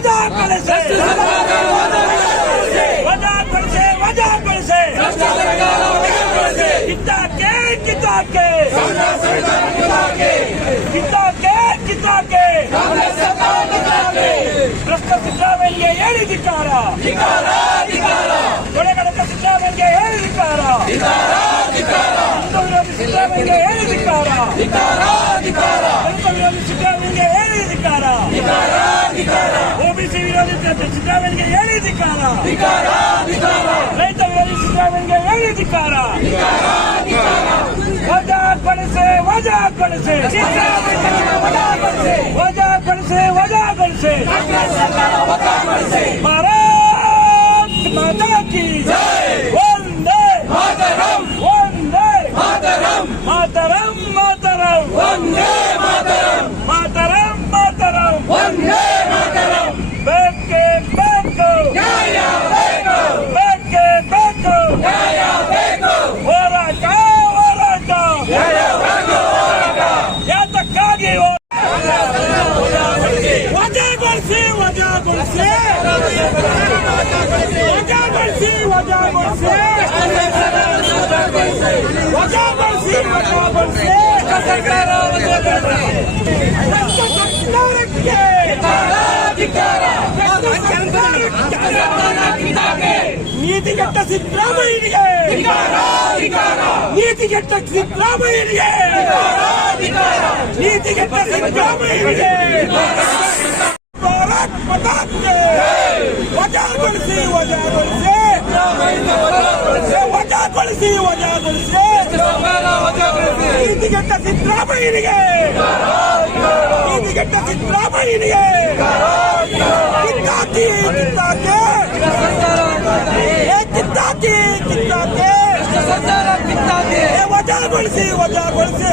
ವಜಾಗೊಳಿಸಿ ವಜಾಗೊಳಿಸಿ ವಜಾಗೊಳಿಸಿ ಕಿತ್ತಾಕೆ ಕಿತ್ತಾಕೆ ಕಿತ್ತಾಕೆ ಕಿತ್ತಾಕೆ ಭ್ರಷ್ಟ ಸಿದ್ದರಾಮಯ್ಯಗೆ ಹೇಳಿದಿಕ್ಕಾರ ಕೊನೆಗಡಕ ಸಿದ್ದರಾಮಯ್ಯಗೆ ಹೇಳಿದಿಕ್ಕಾರ ಹಿಂದೂ ವಿರೋಧಿ ಸಿದ್ದರಾಮಯ್ಯಗೆ ಹೇಳಿದಿಕ್ಕಾರ ದಲಿತ ವಿರೋಧಿ ಸಿದ್ದರಾಮಯ್ಯಗೆ ಹೇಳಿದಿಕ್ಕಾರ ಓಬಿಸಿ ಮುಖ್ಯಮಂತ್ರಿ ಸಿದ್ದರಾಮಯ್ಯಗೆ ಹೇಳಿ ಅಧಿಕಾರ? ರೈತ ವಿರೋಧಿ ಸಿದ್ದರಾಮಯ್ಯಗೆ ಹೇಳಿ ಧಿಕಾರ ವಜಾ ಹಾಕ್ಕೊಳಿಸಿ ವಜಾ ಹಾಕ್ಕೊಳಿಸಿ ವಜಾಗೊಳಿಸಿ ವಜಾಗೊಳಿಸಿ ವಜಾಗೊಳಿಸಿ ವಜಾಗೊಳಿಸಿ ವಜಾಗೊಳಿಸಿ ಸರ್ಕಾರ ನೀತಿಗೆಟ್ಟ ಸಿದ್ದರಾಮಯ್ಯನಿಗೆ ನೀತಿಗೆಟ್ಟ ಸಿದ್ದರಾಮಯ್ಯನಿಗೆ ನೀತಿಗೆಟ್ಟ ಸಿದ್ದರಾಮಯ್ಯನಿಗೆ ಭಾರತ್ ಮಾತಾಕ್ಕೆ ವಜಾಗೊಳಿಸಿ ವಜಾಗೊಳಿಸಿ ವಜಾಗೊಳಿಸಿ ವಜಾಗೊಳಿಸಿ ನೀತಿಗೆಟ್ಟ ಸಿದ್ದರಾಮಯ್ಯನಿಗೆ ನೀತಿಗೆಟ್ಟ ಸಿದ್ದರಾಮಯ್ಯನಿಗೆ ಕಿತ್ತಾಕಿ ಕಿತ್ತಾಕೆ ಏ ಕಿತ್ತಾಕಿ ಕಿತ್ತಾಕೆ ಏ ವಜಾಗೊಳಿಸಿ ವಜಾಗೊಳಿಸಿ